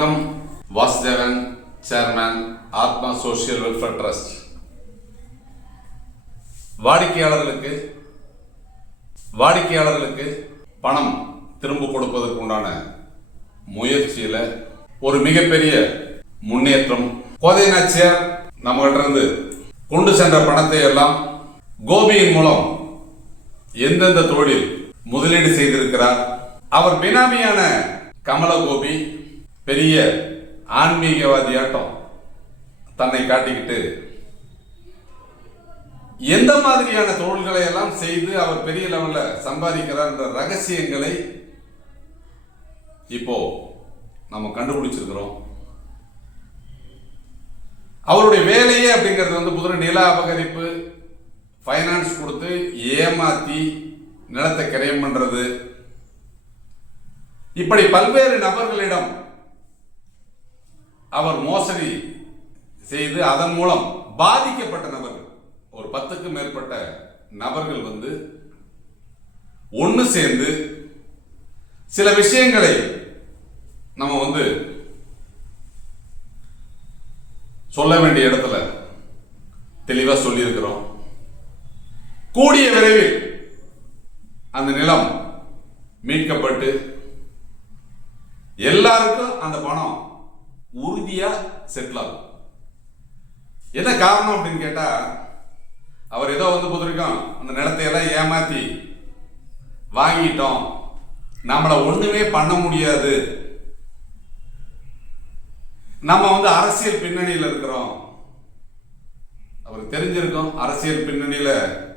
வணக்கம். வாசுதேவன், சேர்மேன், ஆத்மா social welfare trust. வாடிக்கையாளர்களுக்கு பணம் திரும்ப கொடுப்பதற்கு உண்டான முயற்சியில ஒரு மிகப்பெரிய முன்னேற்றம். கோதை நாச்சியார் நம்மகிட்ட இருந்து கொண்டு சென்ற பணத்தை எல்லாம் கோபியின் மூலம் எந்தெந்த தொழில் முதலீடு செய்திருக்கிறார். அவர் பினாமியான கமல கோபி பெரிய ஆன்மீகவாதியாட்டம் தன்னை காட்டிக்கிட்டு எந்த மாதிரியான தொழில்களை எல்லாம் செய்து அவர் பெரிய லெவல்ல சம்பாதிக்கிறார் என்ற ரகசியங்களை இப்போ நம்ம கண்டுபிடிச்சிருக்கிறோம். அவருடைய வேலையே அப்படிங்கிறது புதுரை நில அபகரிப்பு, ஃபைனான்ஸ் கொடுத்து ஏமாத்தி நிலத்தை கிரயம் பண்றது, இப்படி பல்வேறு நபர்களிடம் அவர் மோசடி செய்து அதன் மூலம் பாதிக்கப்பட்ட நபர்கள் ஒரு 10க்கும் மேற்பட்ட நபர்கள் ஒன்று சேர்ந்து சில விஷயங்களை நம்ம சொல்ல வேண்டிய இடத்துல தெளிவா சொல்லி இருக்கிறோம். கூடிய விரைவில் அந்த நிலம் மீட்கப்பட்டு எல்லாருக்கும் அந்த பணம் உறுதியா செட்டில் ஆகும். என்ன காரணம் அப்படின்னு கேட்டா, அவர் ஏதோ பொதுவரைக்கும் அந்த நிலத்தை எல்லாம் ஏமாத்தி வாங்கிட்டோம், நம்மளை ஒண்ணுமே பண்ண முடியாது, நம்ம அரசியல் பின்னணியில் இருக்கிறோம். அவருக்கு தெரிஞ்சிருக்கும் அரசியல் பின்னணியில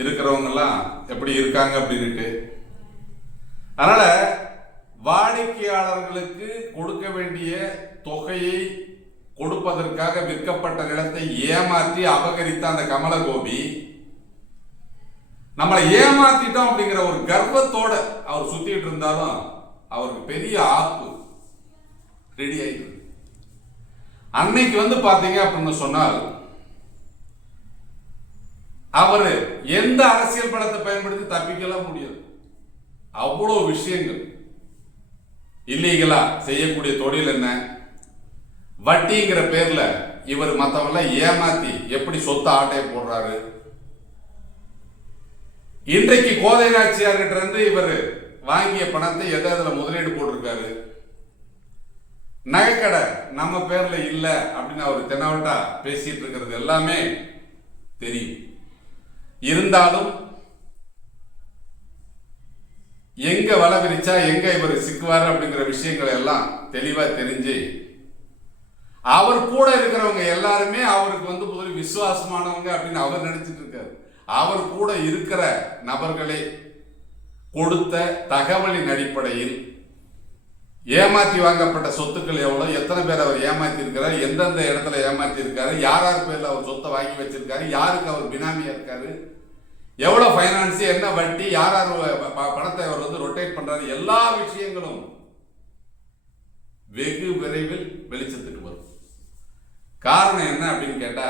இருக்கிறவங்க எல்லாம் எப்படி இருக்காங்க அப்படின்ட்டு. அதனால வாடிக்கையாளர்களுக்கு கொடுக்க வேண்டிய தொகையை கொடுப்பதற்காக விற்கப்பட்ட நிலத்தை ஏமாற்றி அபகரித்த அந்த கமலகோபி நம்மளை ஏமாத்திட்டோம் அப்படிங்கிற ஒரு கர்வத்தோட அவர் சுத்திட்டு இருந்தாலும் அவருக்கு பெரிய ஆப்பு ரெடி ஆயிட்டு. அன்னைக்கு பாத்தீங்க அப்படின்னு சொன்னால் அவரு எந்த அரசியல் பணத்தை பயன்படுத்தி தப்பிக்கலாம் முடியாது. அவ்வளவு விஷயங்கள் இல்லீகலா செய்யக்கூடிய தொழில் என்ன, வட்டிங்கிற பேர்ல இவர் மற்றவங்கள ஏமாத்தி எப்படி சொத்த ஆட்டையை போடுறாரு. இன்றைக்கு கோதை நாச்சியார்கிட்ட இருந்து இவர் வாங்கிய பணத்தை எதுல முதலீடு போட்டிருக்காரு. நகைக்கடை நம்ம பேர்ல இல்ல அப்படின்னு அவர் தென்னாவட்டா பேசிட்டு இருக்கிறது எல்லாமே தெரியும். இருந்தாலும் எங்க வலை விரிச்சா எங்க இவர் சிக்குவார் அப்படிங்கிற விஷயங்களை எல்லாம் தெளிவா தெரிஞ்சு அவர் கூட இருக்கிறவங்க எல்லாருமே அவருக்கு முதலில் விசுவாசமானவங்க அப்படின்னு அவர் நினைச்சிட்டு இருக்காரு. அவர் கூட இருக்கிற நபர்களே கொடுத்த தகவலின் அடிப்படையில் ஏமாத்தி வாங்கப்பட்ட சொத்துக்கள் எவ்வளவு, எத்தனை பேர் அவர் ஏமாத்தி இருக்கிறார், எந்தெந்த இடத்துல ஏமாத்தி இருக்காரு, யார் யார் பேர்ல அவர் சொத்தை வாங்கி வச்சிருக்காரு, யாருக்கு அவர் பினாமியா இருக்காரு, எவ்வளவு ஃபைனான்ஸ், என்ன வட்டி, யார் யார் பணத்தை அவர் ரொட்டேட் பண்றாரு, எல்லா விஷயங்களும் வெகு விரைவில் வெளிச்சத்துக்கு வரும். காரணம் என்ன அப்படின்னு கேட்டா,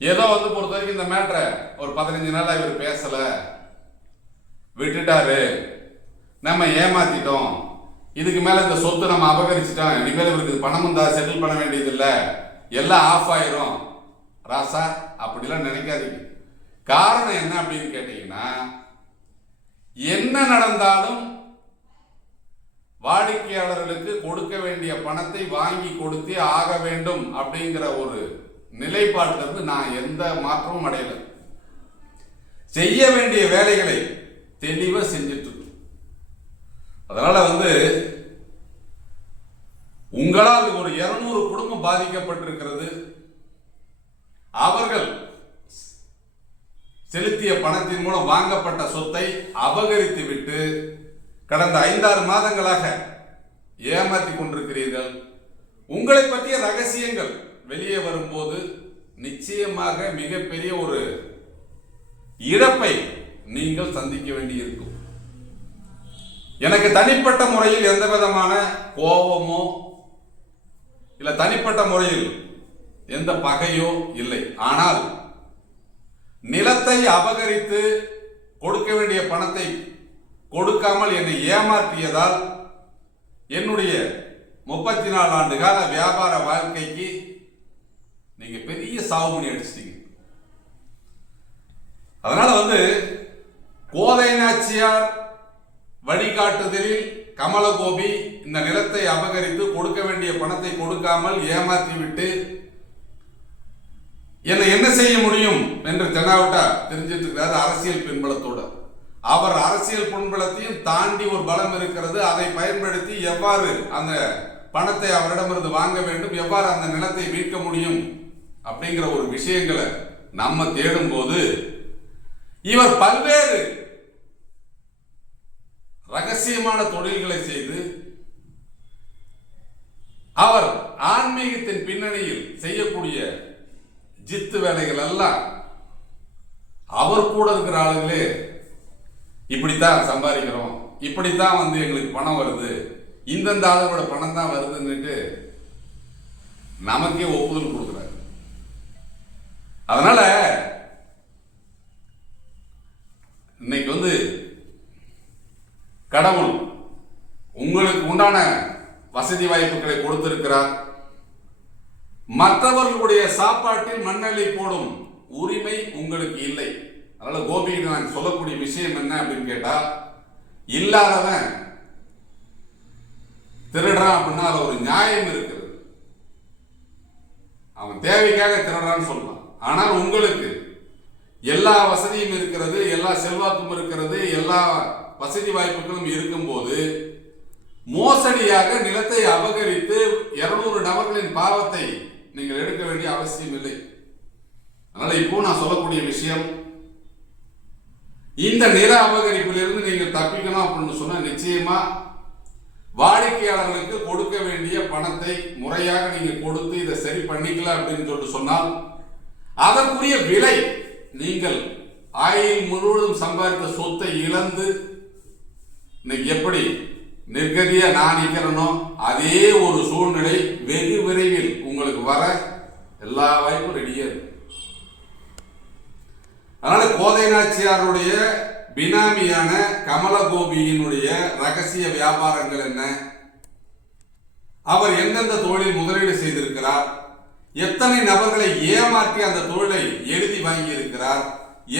ஏதோ பொறுத்த வரைக்கும் இந்த மேட்டரை ஒரு 15 நாளா இவர் பேசல, விட்டுட்டாரு, நம்ம ஏமாத்திட்டோம், இதுக்கு மேல இந்த சொத்து நம்ம அபகரிச்சிட்டோம், இனிமேல் இவருக்கு பணமும் தான் செட்டில் பண்ண வேண்டியது இல்லை, எல்லாம் ஆஃப் ஆயிரும். ராசா அப்படிலாம் நினைக்காதீங்க. காரணம் என்ன அப்படின்னு கேட்டீங்கன்னா, என்ன நடந்தாலும் வாடிக்கையாளர்களுக்கு கொடுக்க வேண்டிய பணத்தை வாங்கி கொடுத்தே ஆக வேண்டும் அப்படிங்கிற ஒரு நிலைப்பாட்டிலிருந்து நான் எந்த மாற்றமும் அடையல. செய்ய வேண்டிய வேலைகளை தெளிவா செஞ்சிட்டு இருக்கு. அதனால உங்களால் ஒரு 200 குடும்பம் பாதிக்கப்பட்டிருக்கிறது. அவர்கள் செலுத்திய பணத்தின் மூலம் வாங்கப்பட்ட சொத்தை அபகரித்து விட்டு கடந்த 5-6 மாதங்களாக ஏமாற்றி கொண்டிருக்கிறீர்கள். உங்களை பற்றிய ரகசியங்கள் வெளியே வரும்போது நிச்சயமாக மிகப்பெரிய ஒரு இழப்பை நீங்கள் சந்திக்க வேண்டியிருக்கும். எனக்கு தனிப்பட்ட முறையில் எந்த விதமான கோபமோ இல்ல தனிப்பட்ட முறையில் எந்த பகையோ இல்லை. ஆனால் நிலத்தை அபகரித்து கொடுக்க வேண்டிய பணத்தை கொடுக்காமல் என்னை ஏமாற்றியதால் என்னுடைய 34 ஆண்டு கால வியாபார வாழ்க்கைக்கு நீங்க பெரிய சாவுமணி அடிச்சிட்டீங்க. அதனால கோதை நாச்சியார் வழிகாட்டுதலில் கமலகோபி இந்த நிலத்தை அபகரித்து கொடுக்க வேண்டிய பணத்தை கொடுக்காமல் ஏமாற்றி விட்டு என்ன செய்ய முடியும் என்று தென்னாவட்டா தெரிஞ்சிட்டு இருக்கிறார். அரசியல் பின்பலத்தோட அவர் அரசியல் பின்பலத்தையும் தாண்டி ஒரு பலம் இருக்கிறது. அதை பயன்படுத்தி எவ்வாறு அந்த பணத்தை அவரிடமிருந்து வாங்க வேண்டும், எவ்வாறு அந்த நிலத்தை மீட்க முடியும் அப்படிங்கிற ஒரு விஷயங்களை நம்ம தேடும் போது இவர் பல்வேறு ரகசியமான தொழில்களை செய்து அவர் ஆன்மீகத்தின் பின்னணியில் செய்யக்கூடிய ஜித்து வேலைகள் எல்லாம் அவர் கூட இருக்கிற ஆளுங்களே இப்படித்தான் சம்பாதிக்கிறோம், இப்படித்தான் எங்களுக்கு பணம் வருது, இந்தந்த ஆளுகளோட பணம் தான் வருதுன்னுட்டு நமக்கே ஒப்புதல் கொடுக்குறாரு. அதனால இன்னைக்கு கடவுள் உங்களுக்கு உண்டான வசதி வாய்ப்புகளை கொடுத்திருக்கிறார். மற்றவர்களுடைய சாப்பாட்டில் மண்ணெண்ணை போடும் உரிமை உங்களுக்கு இல்லை. அதனால கோபிக்கு நான் சொல்லக்கூடிய விஷயம் என்ன அப்படின்னு கேட்டா, இல்லாதவன் திருடுறான் அப்படின்னா அது ஒரு நியாயம் இருக்கிறது. அவன் தேவைக்காக திருடுறான்னு சொல்லலாம். ஆனால் உங்களுக்கு எல்லா வசதியும் இருக்கிறது, எல்லா செல்வாக்கும் இருக்கிறது, எல்லா வசதி வாய்ப்புகளும் இருக்கும்போது மோசடியாக நிலத்தை அபகரித்து 200 நபர்களின் பாவத்தை நீங்கள் எடுக்க வேண்டிய அவசியம் இல்லை. அதனால இப்போ நான் சொல்லக்கூடிய விஷயம், இந்த நில அபகரிப்பிலிருந்து நீங்கள் தப்பிக்கணும் அப்படின்னு சொன்னா நிச்சயமா வாடிக்கையாளர்களுக்கு கொடுக்க வேண்டிய பணத்தை முறையாக நீங்க கொடுத்து இதை சரி பண்ணிக்கலாம் அப்படின்னு சொன்னால் அதற்குரிய விலை, நீங்கள் ஆயுள் முழுவதும் சம்பாதித்த சொத்தை இழந்து இன்னைக்கு எப்படி நிர்கதியா நான் நிக்கிறனோ அதே ஒரு சூழ்நிலை வெகு விரைவில் உங்களுக்கு வர எல்லா வாய்ப்பும் ரெடியா இருக்கு. அதனால கோதை நாச்சியாருடைய பினாமியான கமலகோபியினுடைய ரகசிய வியாபாரங்கள் என்ன, அவர் எந்தெந்த தொழிலில் முதலீடு செய்திருக்கிறார், எத்தனை நபர்களை ஏமாற்றி அந்த தொழிலை எழுதி வாங்கி இருக்கிறார்,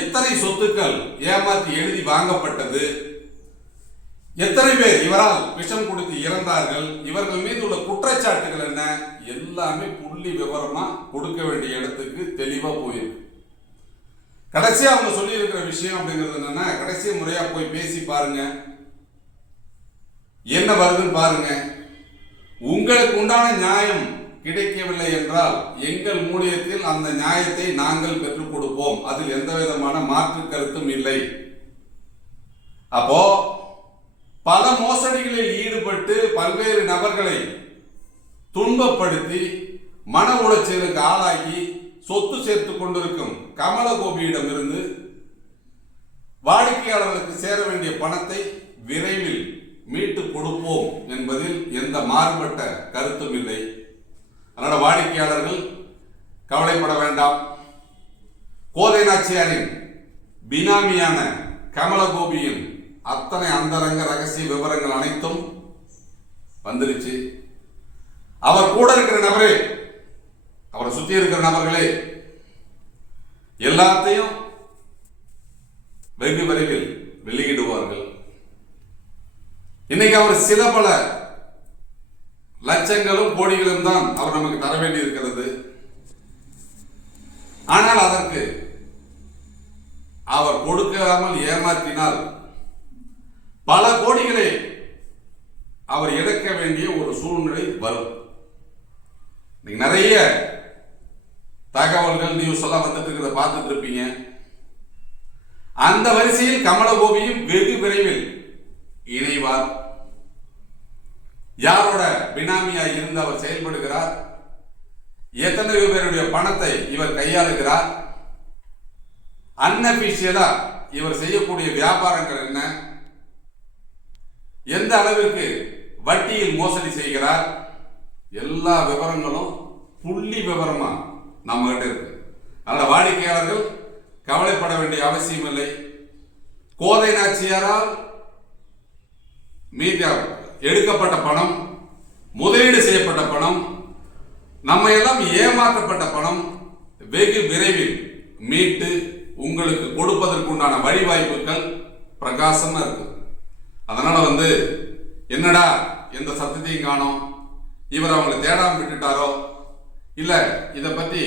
எத்தனை சொத்துக்கள் ஏமாற்றி எழுதி வாங்கப்பட்டது, எத்தனை பேர் இவரால் விஷம் கொடுத்து இறந்தார்கள், இவர்கள் மீது உள்ள குற்றச்சாட்டுகள் என்ன, எல்லாமே புள்ளி விவரமா கொடுக்க வேண்டிய இடத்துக்கு தெளிவா போயிருக்கு. கடைசியா அவங்க சொல்லி இருக்கிற விஷயம் அப்படிங்கிறது என்னன்னா, கடைசி முறையா போய் பேசி பாருங்க, என்ன வருதுன்னு பாருங்க. உங்களுக்கு உண்டான நியாயம் கிடைக்கவில்லை என்றால் எங்கள் மூலியத்தில் அந்த நியாயத்தை நாங்கள் பெற்றுக் கொடுப்போம், அதில் எந்த விதமான மாற்று கருத்தும் இல்லை. அப்போ பல மோசடிகளில் ஈடுபட்டு பல்வேறு நபர்களை துன்பப்படுத்தி மன உளைச்சலுக்கு ஆளாகி சொத்து சேர்த்து கொண்டிருக்கும் கமலகோபியிடம் இருந்து வாடிக்கையாளர்களுக்கு சேர வேண்டிய பணத்தை விரைவில் மீட்டு கொடுப்போம் என்பதில் எந்த மாறுபட்ட கருத்தும் இல்லை. அதனால வாடிக்கையாளர்கள் கவலைப்பட வேண்டாம். கோதை நாச்சியாரின் பினாமியான கமலகோபியின் அத்தனை அந்தரங்க ரகசிய விவரங்கள் அனைத்தும் வந்துருச்சு. அவர் கூட இருக்கிற நபரே, அவரை சுத்தி இருக்கிற நபர்களே எல்லாத்தையும் வெகு விரைவில் வெளியிடுவார்கள். இன்னைக்கு அவர் சில பல லட்சங்களும் கோடிகளும் தான் அவர் நமக்கு தர வேண்டி இருக்கிறது. ஆனால் அதற்கு அவர் கொடுக்காமல் ஏமாற்றினால் பல கோடிகளை அவர் இழக்க வேண்டிய ஒரு சூழ்நிலை வரும். நிறைய தகவல்கள் நியூஸ் எல்லாம் வந்துட்டு இருக்கிறத பார்த்துட்டு இருப்பீங்க. அந்த வரிசையில் கமலகோபியும் வெகு விரைவில் இணைவார். யாரோட பினாமியா இருந்து அவர் செயல்படுகிறார், எத்தனை பேருடைய பணத்தை இவர் கையாளுகிறார், அன்அபிஷியலா இவர் செய்யக்கூடிய வியாபாரங்கள் என்ன, எந்த அளவிற்கு வட்டியில் மோசடி செய்கிறார், எல்லா விவரங்களும் புள்ளி விவரமா நம்ம கிட்ட இருக்கு. அதனால வாடிக்கையாளர்கள் கவலைப்பட வேண்டிய அவசியம் இல்லை. கோதை நாச்சியாரால் மீது எடுக்கப்பட்ட பணம் முதலீடு செய்யப்பட்ட பணம், நம்ம எல்லாம் ஏமாற்றப்பட்ட பணம் வெகு விரைவில் மீட்டு உங்களுக்கு கொடுப்பதற்குண்டான வழிவாய்ப்புகள் பிரகாசமா இருக்கு. அதனால என்னடா எந்த சத்தத்தையும் காணோம், இவர் அவங்களை தேடாம விட்டுட்டாரோ, இல்ல இத பத்தி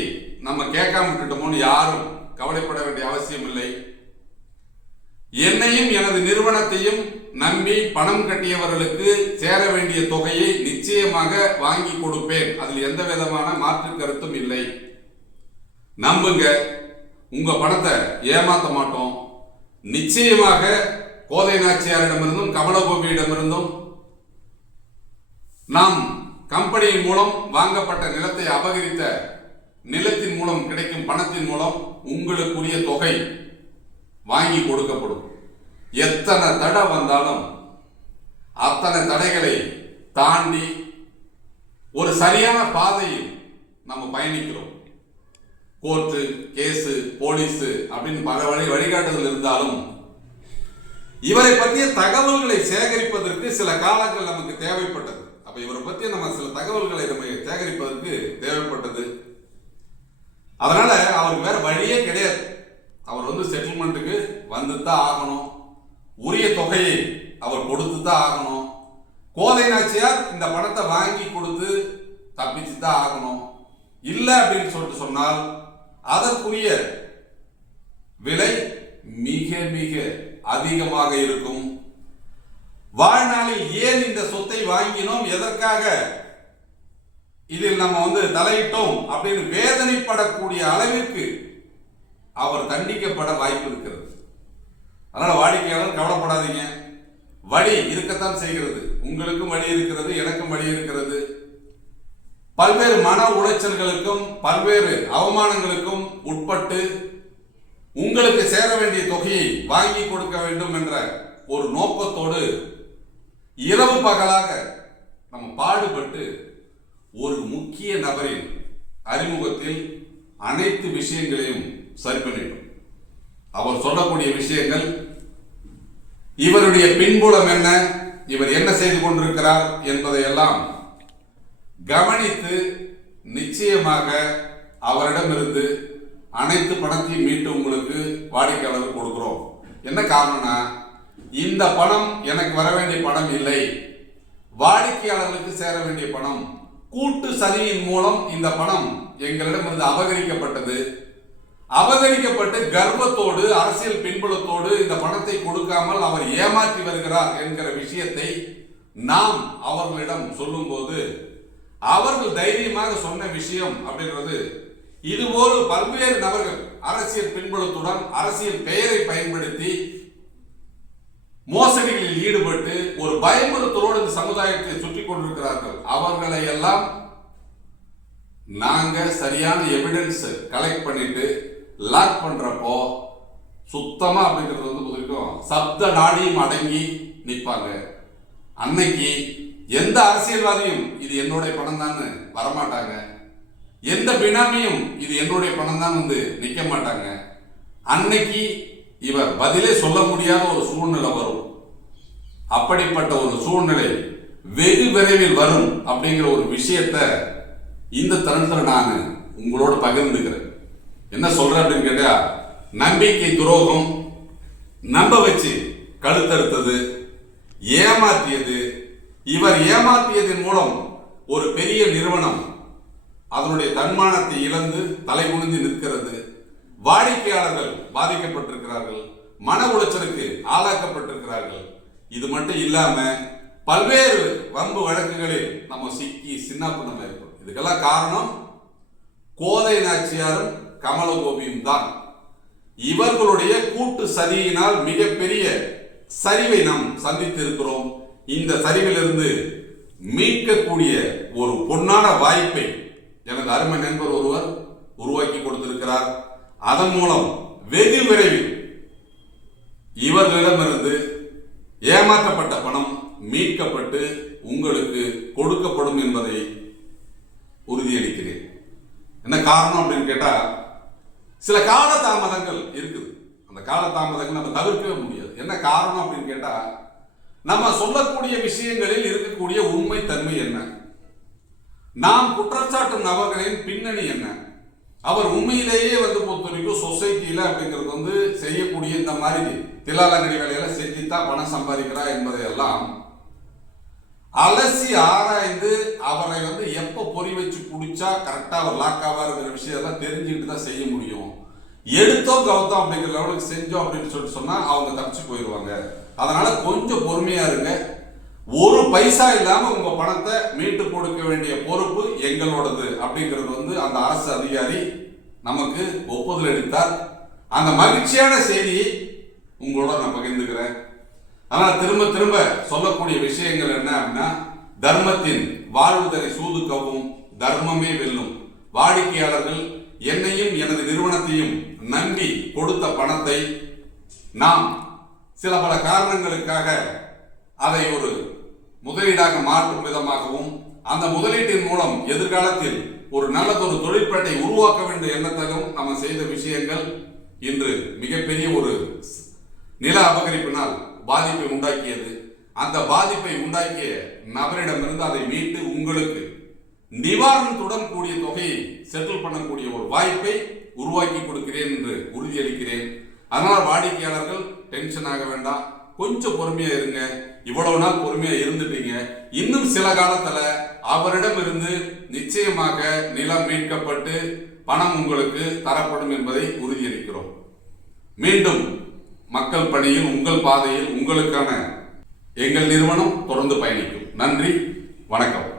நம்ம கேட்காம விட்டுட்டோமோன்னு யாரும் கவலைப்பட வேண்டிய அவசியம் இல்லை. என்னையும் எனது நிறுவனத்தையும் நம்பி பணம் கட்டியவர்களுக்கு சேர வேண்டிய தொகையை நிச்சயமாக வாங்கி கொடுப்பேன். அதில் எந்த விதமான மாற்று கருத்தும் இல்லை. நம்புங்க, உங்க பணத்தை ஏமாத்த மாட்டோம். நிச்சயமாக கோதை நாச்சியாரிடமிருந்தும் கமலகோபியிடமிருந்தும் நாம் கம்பெனியின் மூலம் வாங்கப்பட்ட நிலத்தை அபகரித்த நிலத்தின் மூலம் கிடைக்கும் பணத்தின் மூலம் உங்களுக்குரிய தொகை வாங்கி கொடுக்கப்படும். எத்தனை தடை வந்தாலும் அத்தனை தடைகளை தாண்டி ஒரு சரியான பாதையில் நம்ம பயணிக்கிறோம். கோர்ட்டு, கேஸு, போலீஸு அப்படின்னு பல வழிகாட்டுதல் இருந்தாலும் இவரை பற்றிய தகவல்களை சேகரிப்பதற்கு சில காலங்கள் நமக்கு தேவைப்பட்டது. அப்ப இவரை பற்றி நம்ம சில தகவல்களை நம்ம சேகரிப்பதற்கு தேவைப்பட்டது. அதனால அவருக்கு வேற வழியே கிடையாது. அவர் செட்டில்மெண்ட்டுக்கு வந்துதான் ஆகணும். உரிய தொகையை அவர் கொடுத்து தான் ஆகணும். கோதை நாச்சியார் இந்த பணத்தை வாங்கி கொடுத்து தப்பிச்சு தான் ஆகணும். இல்லை அப்படின்னு சொன்னால் அதற்குரிய விலை மிக மிக அதிகமாக இருக்கும். வாழ்நாளில் ஏன் இந்த சொத்தை வாங்கினோம், எதற்காக இதில் நம்ம தலையிட்டோம் அப்படின்னு வேதனைப்படக்கூடிய அளவிற்கு அவர் தண்டிக்கப்பட வாய்ப்பு இருக்கிறது. அதனால வாடிக்கையாளர் கவலைப்படாதீங்க, வழி இருக்கத்தான் செய்கிறது. உங்களுக்கும் வழி இருக்கிறது, எனக்கும் வழி இருக்கிறது. பல்வேறு மன உளைச்சல்களுக்கும் பல்வேறு அவமானங்களுக்கும் உட்பட்டு உங்களுக்கு சேர வேண்டிய தொகையை வாங்கி கொடுக்க வேண்டும் என்ற ஒரு நோக்கத்தோடு இரவு பகலாக நம்ம பாடுபட்டு ஒரு முக்கிய நபரின் அறிமுகத்தில் அனைத்து விஷயங்களையும் சரி பண்ணிட்டோம். அவர் சொல்லக்கூடிய விஷயங்கள், இவருடைய பின்புலம் என்ன, இவர் என்ன செய்து கொண்டிருக்கிறார் என்பதையெல்லாம் கவனித்து நிச்சயமாக அவரிடமிருந்து அனைத்து பணத்தையும் மீட்டு உங்களுக்கு வாடிக்கையாளர் கொடுக்கிறோம். என்ன காரணம்னா, இந்த பணம் எனக்கு வர வேண்டிய பணம் இல்லை, வாடிக்கையாளர்களுக்கு சேர வேண்டிய பணம். கூட்டு சதியின் மூலம் இந்த பணம் எங்களிடமிருந்து அபகரிக்கப்பட்டது. அபகரிக்கப்பட்டு கர்வத்தோடு அரசியல் பின்புலத்தோடு இந்த பணத்தை கொடுக்காமல் அவர் ஏமாற்றி வருகிறார் என்கிற விஷயத்தை நாம் அவர்களிடம் சொல்லும் போது அவர்கள் தைரியமாக சொன்ன விஷயம் அப்படின்றது, இதுபோல பல்வேறு நபர்கள் அரசியல் பின்புலத்துடன் அரசியல் பெயரை பயன்படுத்தி மோசடிகளில் ஈடுபட்டு ஒரு பயமுறுத்தலோடு இந்த சமுதாயத்தை சுற்றி கொண்டிருக்கிறார்கள். அவர்களை எல்லாம் நாங்க சரியான எவிடன்ஸ் கலெக்ட் பண்ணிட்டு லாக் பண்றப்போ சுத்தமா அப்படிங்கிறது சப்த நாடியும் அடங்கி நிற்பாங்க. அன்னைக்கு எந்த அரசியல்வாதியும் இது என்னுடைய பணம் தான் வரமாட்டாங்க. எந்த பினாமியும் இது என்னுடைய பணம் தான் நிக்க மாட்டாங்க. அன்னைக்கு இவர் பதிலே சொல்ல முடியாத ஒரு சூழ்நிலை வரும். அப்படிப்பட்ட ஒரு சூழ்நிலை வெகு விரைவில் வரும் அப்படிங்கிற ஒரு விஷயத்தை இந்த தருணத்தில் நான் உங்களோட பகிர்ந்துக்கிறேன். என்ன சொல்றேன் அப்படின்னு கேட்டா, நம்பிக்கை துரோகம், நம்ப வச்சு கழுத்தறுத்தது, ஏமாற்றியது, இவர் ஏமாற்றியதன் மூலம் ஒரு பெரிய நிறுவனம் அதனுடைய தன்மானத்தை இழந்து தலை குனிந்து நிற்கிறது. வாடிக்கையாளர்கள் பாதிக்கப்பட்டிருக்கிறார்கள், மன உளைச்சலுக்கு ஆளாக்கப்பட்டிருக்கிறார்கள். இது மட்டும் இல்லாம பல்வேறு வம்பு வழக்குகளில் நம்ம சிக்கி சின்னாபின்னமா இருக்கும். இதுக்கெல்லாம் காரணம் கோதை நாச்சியாரும் கமலகோபியும் தான். இவர்களுடைய கூட்டு சதியினால் மிகப்பெரிய சரிவை நாம் சந்தித்து இருக்கிறோம். இந்த சரிவிலிருந்து மீட்கக்கூடிய ஒரு பொன்னான வாய்ப்பை எனது அருமை நண்பர் ஒருவர் உருவாக்கி கொடுத்திருக்கிறார். அதன் மூலம் வெகு விரைவில் இவர்களிடமிருந்து ஏமாற்றப்பட்ட பணம் மீட்கப்பட்டு உங்களுக்கு கொடுக்கப்படும் என்பதை உறுதியளிக்கிறேன். என்ன காரணம் அப்படின்னு கேட்டா, சில காலதாமதங்கள் இருக்குது. அந்த காலதாமதங்கள் நம்ம தவிர்க்கவே முடியாது. என்ன காரணம் அப்படின்னு கேட்டா, நம்ம சொல்லக்கூடிய விஷயங்களில் இருக்கக்கூடிய உண்மை தன்மை என்ன, நாம் குற்றச்சாட்டும் நபர்களின் பின்னணி என்ன, அவர் உண்மையிலேயே பொறுத்தவரைக்கும் சொசைட்டியில அப்படிங்கிறது செய்யக்கூடிய இந்த மாதிரி தில்லாலங்கடி வேலையில செஞ்சுதான் பணம் செம்பாதிக்கிறா என்பதையெல்லாம் அலசி ஆராய்ந்து அவரை எப்ப பொறி வச்சு பிடிச்சா கரெக்டா அவர் லாக் ஆவாருங்கிற விஷயத்தான் தெரிஞ்சுக்கிட்டு தான் செய்ய முடியும். எடுத்தோம் கவுத்தோம் அப்படிங்கிற லெவலுக்கு செஞ்சோம் அப்படின்னு சொன்னா அவங்க தப்பிச்சு போயிடுவாங்க. அதனால கொஞ்சம் பொறுமையா இருங்க. ஒரு பைசா இல்லாம உங்க பணத்தை மீட்டு கொடுக்க வேண்டிய பொறுப்பு எங்களோடது அப்படிங்கிறது அந்த அரசு அதிகாரி நமக்கு ஒப்புதல் அளித்தார். அந்த மகிழ்ச்சியான செய்தியை உங்களோட நான் பகிர்ந்துக்கிறேன். ஆனா திரும்ப திரும்ப சொல்லக்கூடிய விஷயங்கள் என்ன அப்படின்னா, தர்மத்தின் வாழ்வுதலை சூதுக்கவும் தர்மமே வெல்லும். வாடிக்கையாளர்கள் என்னையும் எனது நிறுவனத்தையும் நம்பி கொடுத்த பணத்தை நாம் சில பல காரணங்களுக்காக அதை ஒரு முதலீடாக மாற்றும் விதமாகவும் அந்த முதலீட்டின் மூலம் எதிர்காலத்தில் ஒரு நல்லதொரு தொழிற்பேட்டை உருவாக்க வேண்டிய எண்ணத்திலும் நம்ம செய்த விஷயங்கள் இன்று மிகப்பெரிய ஒரு நில அபகரிப்பினால் பாதிப்பை உண்டாக்கியது. அந்த பாதிப்பை உண்டாக்கிய நபரிடமிருந்து அதை மீட்டு உங்களுக்கு நிவாரணத்துடன் கூடிய தொகையை செட்டில் பண்ணக்கூடிய ஒரு வாய்ப்பை உருவாக்கி கொடுக்கிறேன் என்று உறுதியளிக்கிறேன். அதனால் வாடிக்கையாளர்கள் டென்ஷன் ஆக வேண்டாம், கொஞ்சம் பொறுமையா இருங்க. இவ்வளவு நாள் பொறுமையா இருந்துட்டீங்க. இன்னும் சில காலத்துல அவரிடம் இருந்து நிச்சயமாக நிலம் மீட்கப்பட்டு பணம் உங்களுக்கு தரப்படும் என்பதை உறுதியளிக்கிறோம். மீண்டும் மக்கள் பணியில் உங்கள் பாதையில் உங்களுக்கான எங்கள் நிறுவனம் தொடர்ந்து பயணிக்கும். நன்றி, வணக்கம்.